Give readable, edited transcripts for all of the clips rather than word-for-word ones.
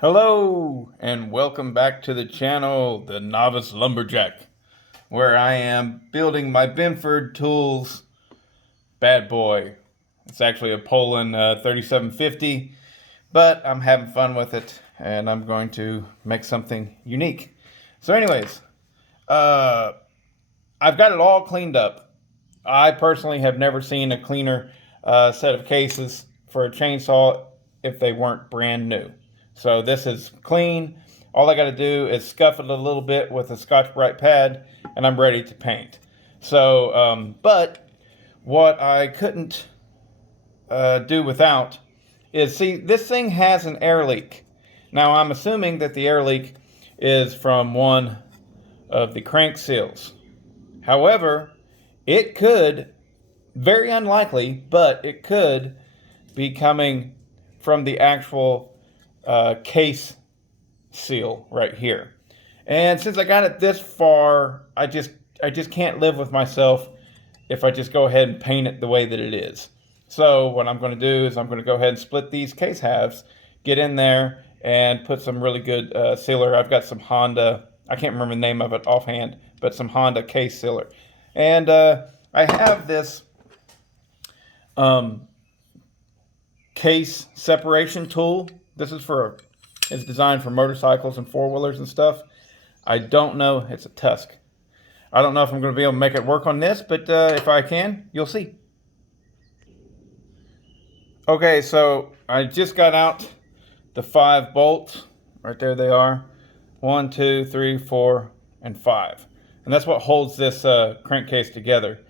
Hello and welcome back to the channel, The Novice Lumberjack, where I am building my Binford Tools Bad Boy. It's actually a Poland 3750, but I'm having fun with it and I'm going to make something unique. So anyways, I've got it all cleaned up. I personally have never seen a cleaner set of cases for a chainsaw if they weren't brand new. So this is clean. All I got to do is scuff it a little bit with a Scotch-Brite pad, and I'm ready to paint. So, but what I couldn't do without is, see, this thing has an air leak. Now, I'm assuming that the air leak is from one of the crank seals. However, it could, very unlikely, but it could be coming from the actual case seal right here. And since I got it this far, I just can't live with myself if I just go ahead and paint it the way that it is. So what I'm going to do is I'm going to go ahead and split these case halves, get in there, and put some really good sealer. I've got some Honda, I can't remember the name of it offhand, but some Honda case sealer. And I have this case separation tool. This is it's designed for motorcycles and four-wheelers and stuff. I don't know, it's a Tusk. I don't know if I'm going to be able to make it work on this, but if I can, you'll see. Okay, so I just got out the 5 bolts. Right there they are. 1, 2, 3, 4, and 5. And that's what holds this crankcase together.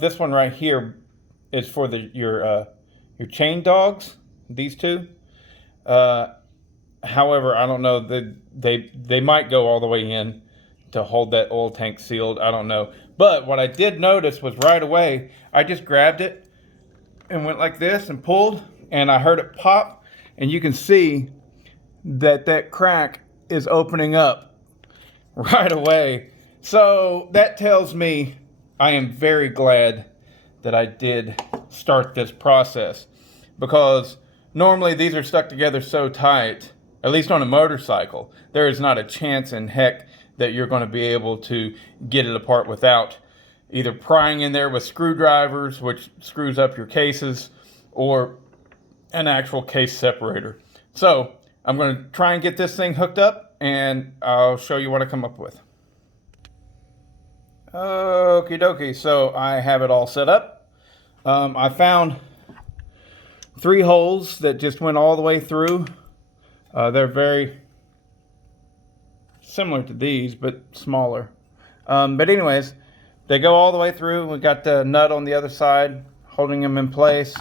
This one right here is for your chain dogs, these two. However, I don't know, they might go all the way in to hold that oil tank sealed. I don't know. But what I did notice was right away, I just grabbed it and went like this and pulled, and I heard it pop, and you can see that crack is opening up right away. So that tells me I am very glad that I did start this process, because normally these are stuck together so tight, at least on a motorcycle, there is not a chance in heck that you're going to be able to get it apart without either prying in there with screwdrivers, which screws up your cases, or an actual case separator. So I'm going to try and get this thing hooked up, and I'll show you what I come up with. Okie dokie, so I have it all set up. I found 3 holes that just went all the way through. They're very similar to these, but smaller. But anyways, they go all the way through. We got the nut on the other side, holding them in place.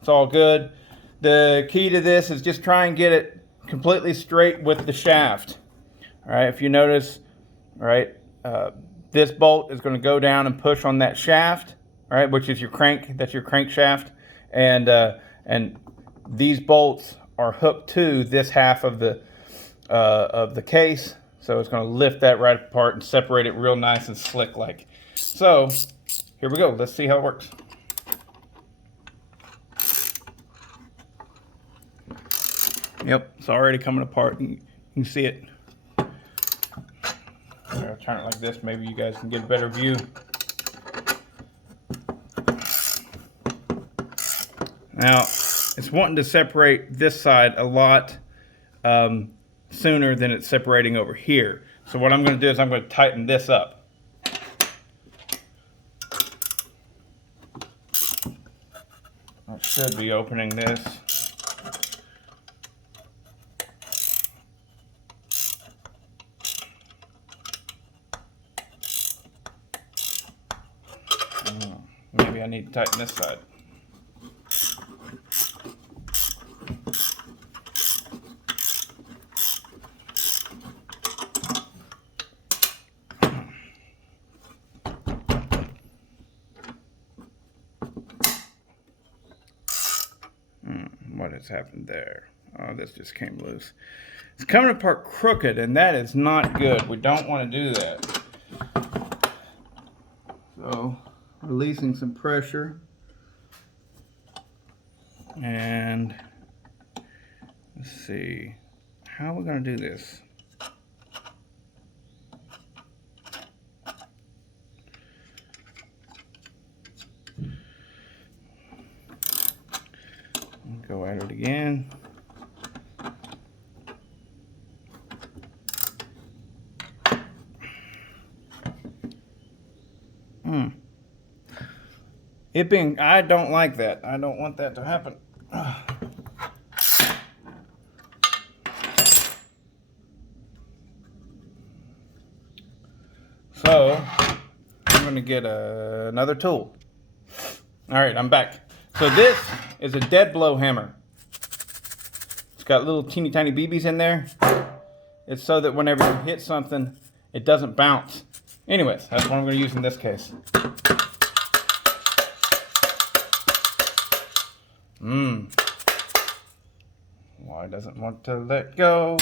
It's all good. The key to this is just try and get it completely straight with the shaft. All right, if you notice, all right, this bolt is going to go down and push on that shaft, all right, which is your crank. That's your crankshaft, and these bolts are hooked to this half of the case, so it's going to lift that right apart and separate it real nice and slick like. So here we go. Let's see how it works. Yep, it's already coming apart. You can see it. I'll turn it like this. Maybe you guys can get a better view. Now, it's wanting to separate this side a lot sooner than it's separating over here. So what I'm going to do is I'm going to tighten this up. I should be opening this. Maybe I need to tighten this side. What has happened there? Oh, this just came loose. It's coming apart crooked, and that is not good. We don't want to do that. So, releasing some pressure. And let's see. How are we going to do this? Go at it again. I don't like that. I don't want that to happen. So, I'm going to get another tool. All right, I'm back. So this is a dead blow hammer. It's got little teeny tiny BBs in there. It's so that whenever you hit something, it doesn't bounce. Anyways, that's what I'm going to use in this case. Why doesn't want to let go?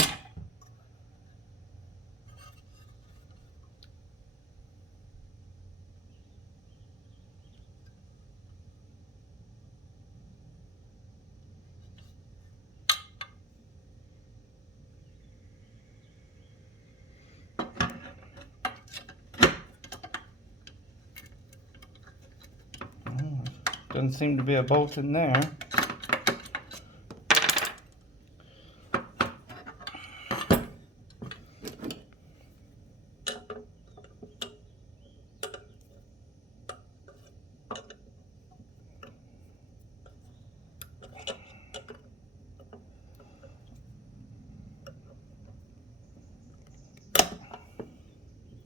Doesn't seem to be a bolt in there.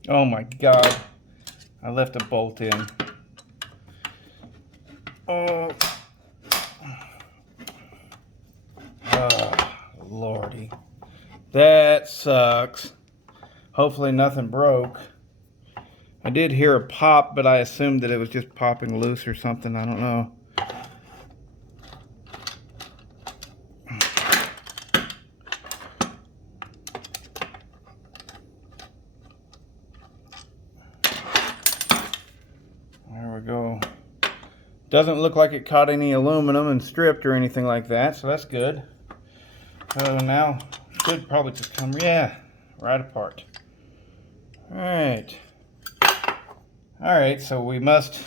Oh my God, I left a bolt in. Oh, Lordy. That sucks. Hopefully nothing broke. I did hear a pop, but I assumed that it was just popping loose or something. I don't know. There we go. Doesn't look like it caught any aluminum and stripped or anything like that, so that's good. Now should probably just come, yeah, right apart. Alright, so we must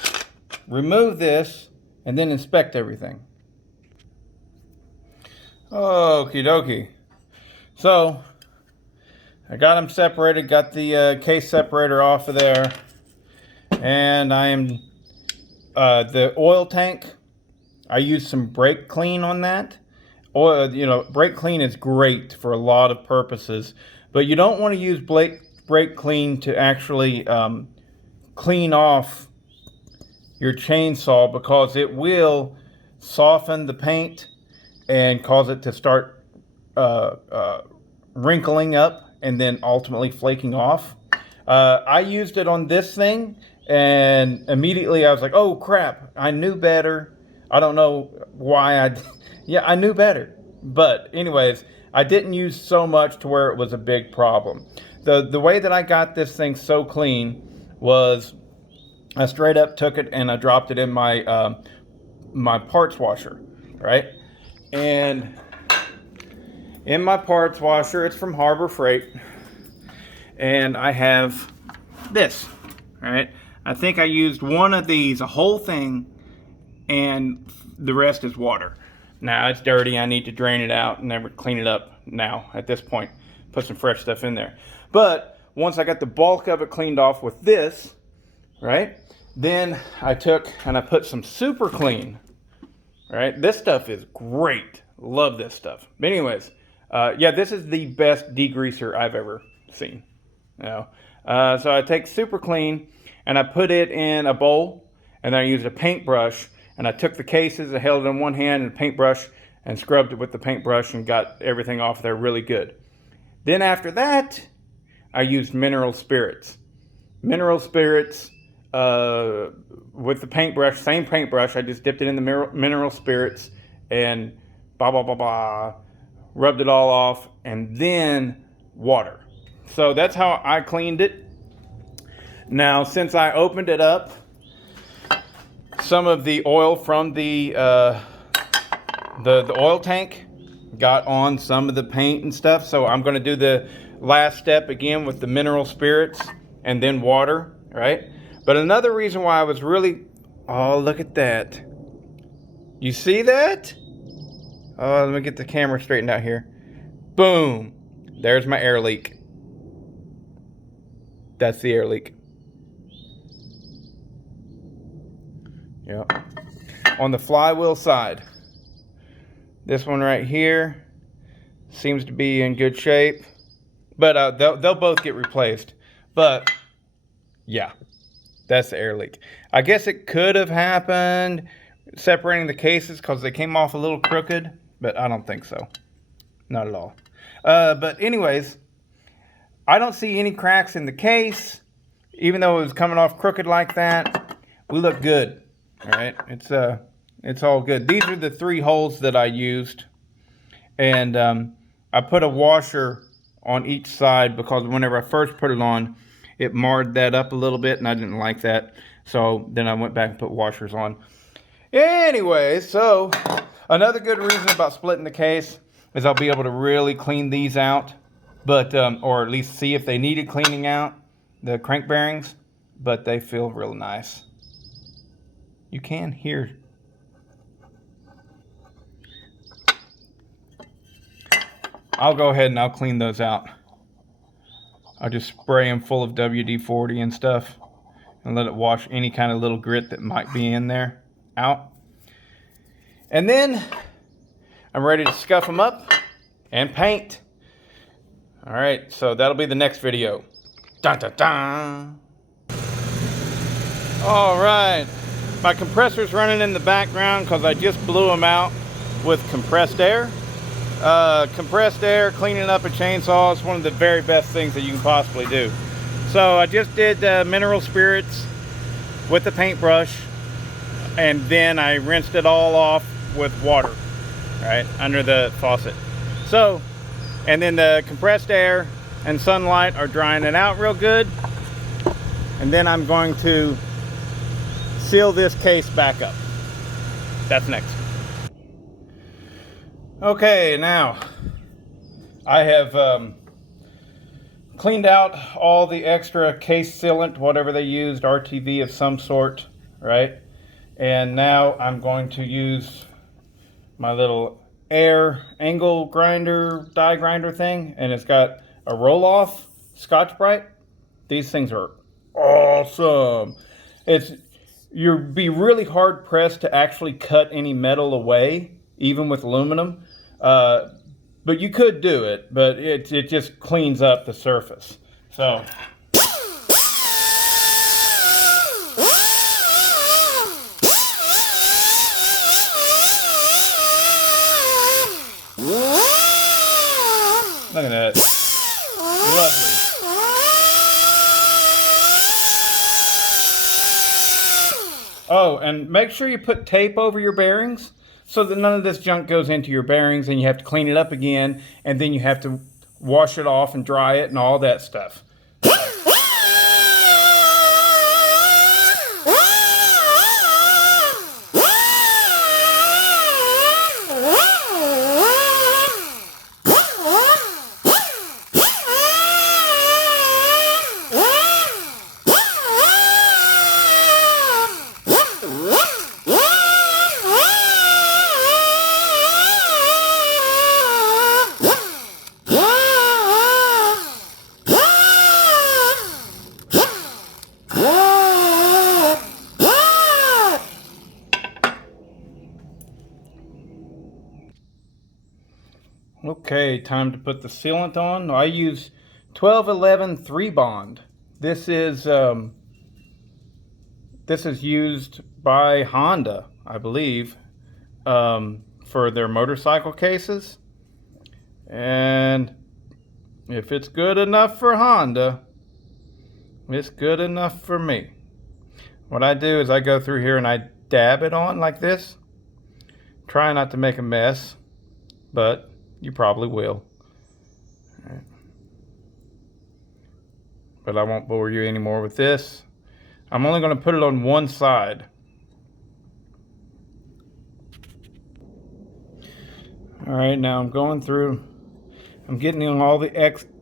remove this and then inspect everything. Okie dokie. So I got them separated, got the case separator off of there, and I am the oil tank. I used some brake clean on that. Oil, brake clean is great for a lot of purposes, but you don't want to use brake clean to actually clean off your chainsaw, because it will soften the paint and cause it to start wrinkling up and then ultimately flaking off. I used it on this thing, and immediately I was like, oh crap, I knew better. I don't know why yeah, I knew better. But anyways, I didn't use so much to where it was a big problem. The way that I got this thing so clean was I straight up took it and I dropped it in my my parts washer, right? And in my parts washer, it's from Harbor Freight, and I have this, right? I think I used one of these, a whole thing, and the rest is water. Now it's dirty, I need to drain it out and never clean it up now at this point. Put some fresh stuff in there. But once I got the bulk of it cleaned off with this, right? Then I took and I put some super clean, right? This stuff is great. Love this stuff. But anyways, yeah, this is the best degreaser I've ever seen. So I take super clean and I put it in a bowl, and then I used a paintbrush, and I took the cases, I held it in one hand and a paintbrush and scrubbed it with the paintbrush and got everything off there really good. Then after that, I used mineral spirits. Mineral spirits with the paintbrush, same paintbrush, I just dipped it in the mineral spirits and rubbed it all off, and then water. So that's how I cleaned it. Now, since I opened it up, some of the oil from the oil tank got on some of the paint and stuff. So I'm going to do the last step again with the mineral spirits and then water, right? But another reason why I was really, oh, look at that. You see that? Oh, let me get the camera straightened out here. Boom. There's my air leak. That's the air leak. Yep. On the flywheel side, this one right here seems to be in good shape, but they'll both get replaced. But yeah, that's the air leak. I guess it could have happened separating the cases because they came off a little crooked, but I don't think so. Not at all. But anyways, I don't see any cracks in the case, even though it was coming off crooked like that. We look good. All right, it's all good. These are the 3 holes that I used, and I put a washer on each side because whenever I first put it on, it marred that up a little bit, and I didn't like that. So then I went back and put washers on. Anyway, so another good reason about splitting the case is I'll be able to really clean these out, but or at least see if they needed cleaning out, the crank bearings, but they feel real nice. You can hear. I'll go ahead and I'll clean those out. I'll just spray them full of WD-40 and stuff and let it wash any kind of little grit that might be in there out. And then I'm ready to scuff them up and paint. All right, so that'll be the next video. Dun, dun, dun. All right. My compressor's running in the background because I just blew them out with compressed air. Compressed air, cleaning up a chainsaw is one of the very best things that you can possibly do. So I just did mineral spirits with the paintbrush, and then I rinsed it all off with water, right, under the faucet. So, and then the compressed air and sunlight are drying it out real good. And then I'm going to seal this case back up. That's next. Okay, now I have cleaned out all the extra case sealant, whatever they used, RTV of some sort, right? And now I'm going to use my little air angle grinder, die grinder thing, and it's got a roll-off Scotch-Brite. These things are awesome. You'd be really hard pressed to actually cut any metal away, even with aluminum. But you could do it, but it just cleans up the surface. So. Look at that. Lovely. Oh, and make sure you put tape over your bearings so that none of this junk goes into your bearings and you have to clean it up again, and then you have to wash it off and dry it and all that stuff. Okay, time to put the sealant on. I use 1211 3-bond. This is used by Honda, I believe, for their motorcycle cases. And if it's good enough for Honda, it's good enough for me. What I do is I go through here and I dab it on like this. Try not to make a mess, but you probably will. All right. But I won't bore you anymore with this. I'm only going to put it on one side. All right, now I'm going through, I'm getting all the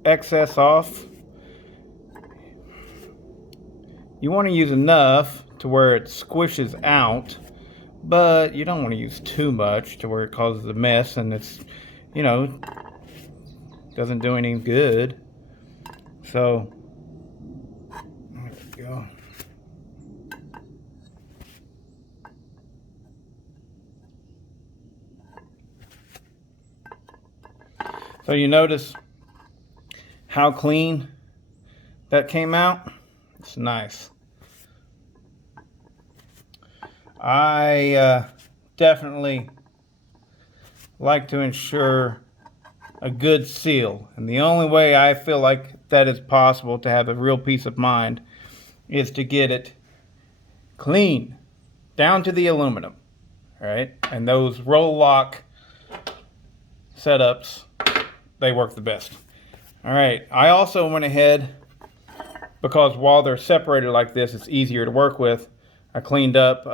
excess off. You want to use enough to where it squishes out, but you don't want to use too much to where it causes a mess and it's, you know, doesn't do any good. So, there we go. So you notice how clean that came out? It's nice. I definitely like to ensure a good seal, and the only way I feel like that is possible to have a real peace of mind is to get it clean down to the aluminum. All right, and those roll lock setups, they work the best. All right, I also went ahead, because while they're separated like this, it's easier to work with. I cleaned up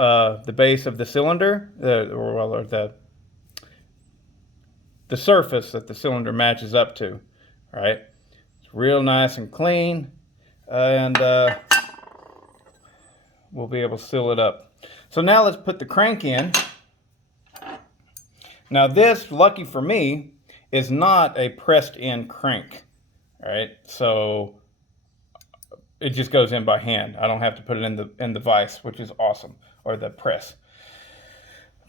the base of the cylinder, or the surface that the cylinder matches up to. All right, it's real nice and clean, and we'll be able to seal it up. So now let's put the crank in. Now this, lucky for me, is not a pressed in crank. All right, so it just goes in by hand. I don't have to put it in the vise, which is awesome, or the press.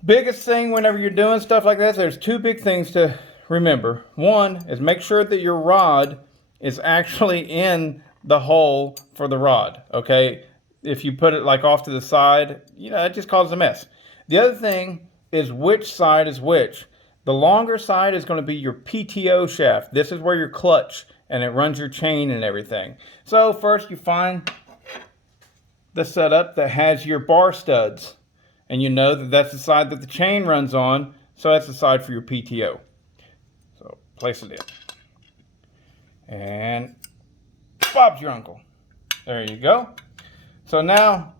Biggest thing whenever you're doing stuff like this, there's two big things to remember. One is make sure that your rod is actually in the hole for the rod, okay? If you put it like off to the side, you know, it just causes a mess. The other thing is which side is which. The longer side is going to be your PTO shaft. This is where your clutch and it runs your chain and everything. So first you find the setup that has your bar studs, and you know that that's the side that the chain runs on, so that's the side for your PTO. So place it in. And Bob's your uncle. There you go. So now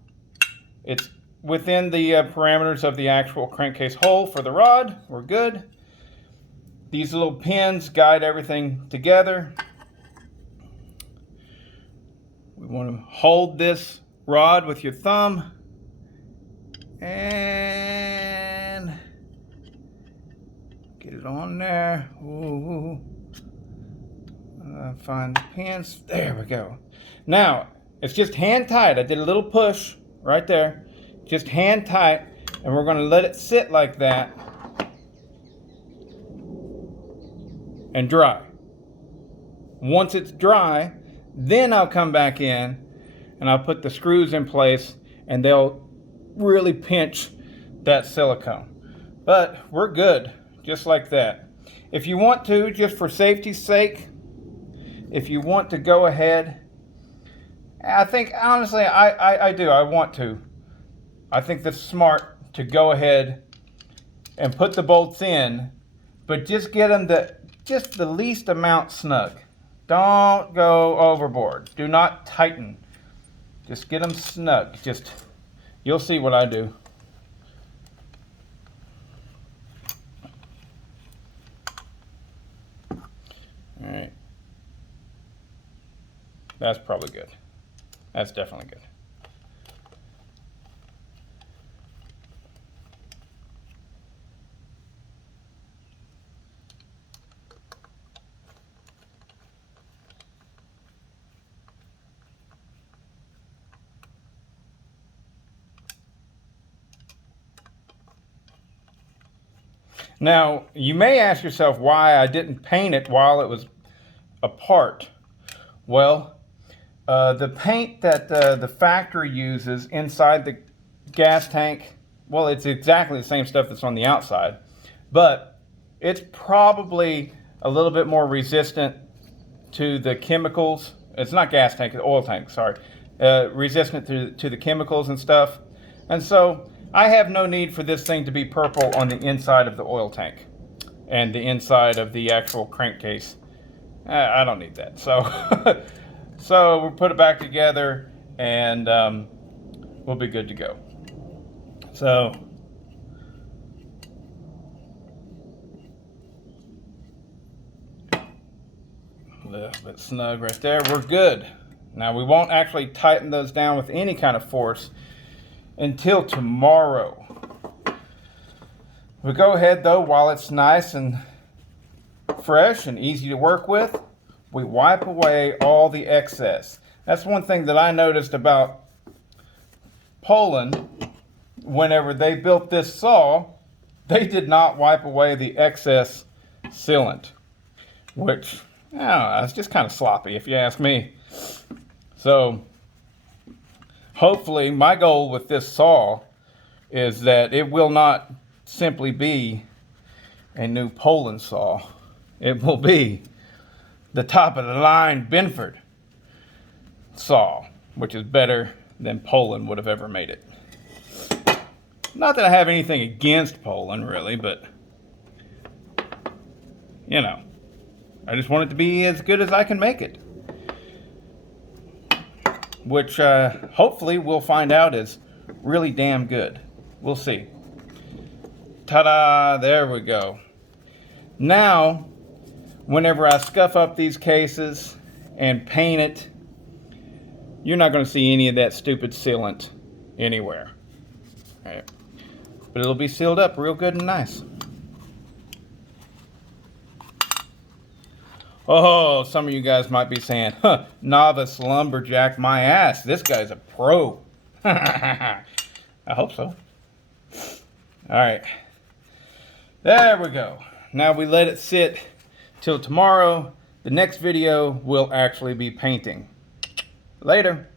it's within the parameters of the actual crankcase hole for the rod. We're good. These little pins guide everything together. We want to hold this rod with your thumb and get it on there. Ooh. Find the pins. There we go. Now, it's just hand tight. I did a little push right there. Just hand tight, and we're going to let it sit like that and dry. Once it's dry, then I'll come back in and I'll put the screws in place, and they'll really pinch that silicone. But we're good, just like that. If you want to, just for safety's sake, if you want to go ahead, I think honestly I do. I want to. I think that's smart to go ahead and put the bolts in, but just get them just the least amount snug. Don't go overboard. Do not tighten. Just get them snug. You'll see what I do. All right. That's probably good. That's definitely good. Now, you may ask yourself why I didn't paint it while it was apart. Well, the paint that the factory uses inside the gas tank, well, it's exactly the same stuff that's on the outside, but it's probably a little bit more resistant to the chemicals. It's not gas tank, it's oil tank, sorry. Resistant to the chemicals and stuff. And so I have no need for this thing to be purple on the inside of the oil tank and the inside of the actual crankcase. I don't need that. So, so we'll put it back together and we'll be good to go. So, little bit snug right there. We're good. Now we won't actually tighten those down with any kind of force until tomorrow. We go ahead though, while it's nice and fresh and easy to work with, we wipe away all the excess. That's one thing that I noticed about Poland. Whenever they built this saw, they did not wipe away the excess sealant, which, I don't know, it's just kind of sloppy if you ask me. So hopefully my goal with this saw is that it will not simply be a new Poland saw. It will be the top of the line Binford saw, which is better than Poland would have ever made it. Not that I have anything against Poland really, but you know, I just want it to be as good as I can make it. Which hopefully we'll find out is really damn good. We'll see. Ta-da! There we go. Now, whenever I scuff up these cases and paint it, you're not going to see any of that stupid sealant anywhere. All right. But it'll be sealed up real good and nice. Oh, some of you guys might be saying, huh, novice lumberjack my ass. This guy's a pro. I hope so. All right. There we go. Now we let it sit till tomorrow. The next video will actually be painting. Later.